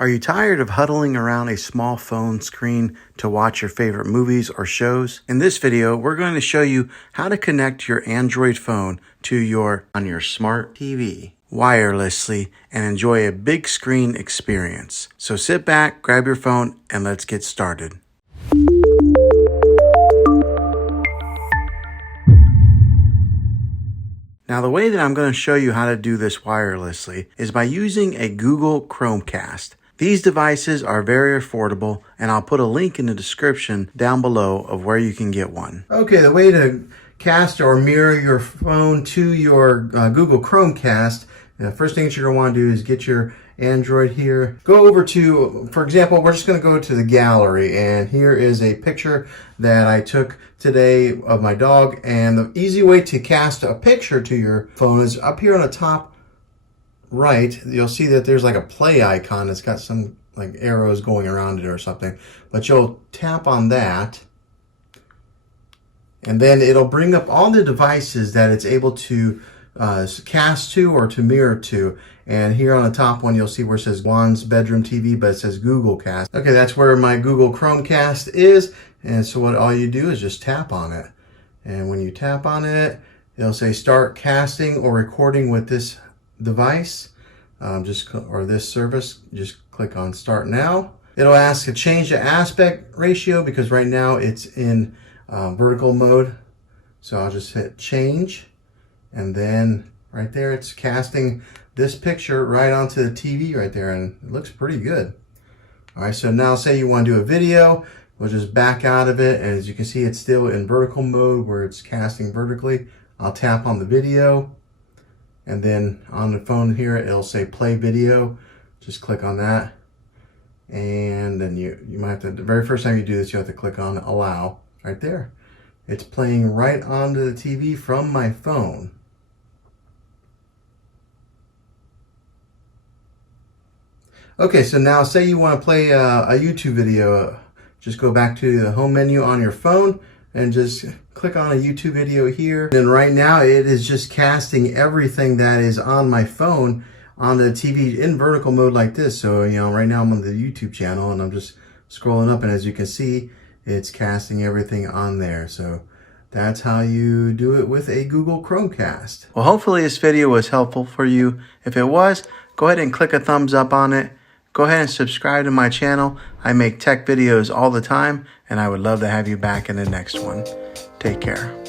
Are you tired of huddling around a small phone screen to watch your favorite movies or shows? In this video, we're going to show you how to connect your Android phone to your smart TV wirelessly and enjoy a big screen experience. So sit back, grab your phone, and let's get started. Now, the way that I'm going to show you how to do this wirelessly is by using a Google Chromecast. These devices are very affordable, and I'll put a link in the description down below of where you can get one. Okay, the way to cast or mirror your phone to your Google Chromecast, the first thing that you're going to want to do is get your Android here. Go over to, for example, we're just going to go to the gallery, and here is a picture that I took today of my dog. And the easy way to cast a picture to your phone is up here on the top right. You'll see that there's like a play icon. It's got some like arrows going around it or something, but you'll tap on that, and then it'll bring up all the devices that it's able to cast to or to mirror to. And here on the top one, you'll see where it says Juan's bedroom TV, but it says Google Cast. Okay, that's where my Google Chromecast is. And so what all you do is just tap on it. And when you tap on it, it'll say start casting or recording with this device, or this service. Just click on start now. It'll ask to change the aspect ratio because right now it's in vertical mode. So I'll just hit change, and then right there it's casting this picture right onto the TV right there, and it looks pretty good. All right, so now say you want to do a video, we'll just back out of it, and as you can see, it's still in vertical mode where it's casting vertically. I'll tap on the video, and then on the phone here, it'll say play video. Just click on that. And then you might have to, the very first time you do this, you have to click on allow right there. It's playing right onto the TV from my phone. Okay, so now say you want to play a YouTube video. Just go back to the home menu on your phone and just click on a YouTube video here. And right now it is just casting everything that is on my phone on the TV in vertical mode like this. So, you know, right now I'm on the YouTube channel and I'm just scrolling up, and as you can see, it's casting everything on there. So that's how you do it with a Google Chromecast. Well, hopefully this video was helpful for you. If it was, go ahead and click a thumbs up on it. Go ahead and subscribe to my channel. I make tech videos all the time, and I would love to have you back in the next one. Take care.